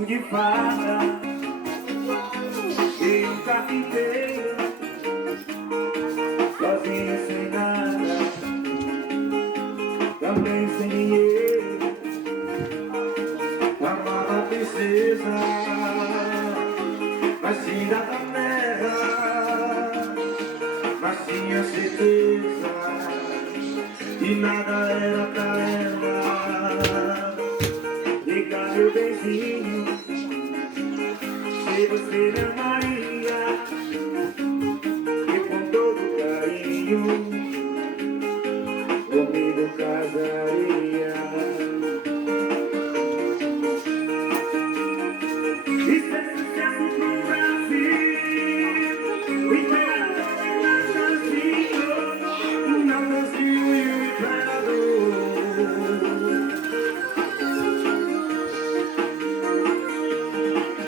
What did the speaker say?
conto de fada e um carpinteiro sozinho sem nada, também sem dinheiro, amava a princesa, mas tinha da terra, mas tinha certeza que nada era pra ela. E cá meu benzinho, se você me amar,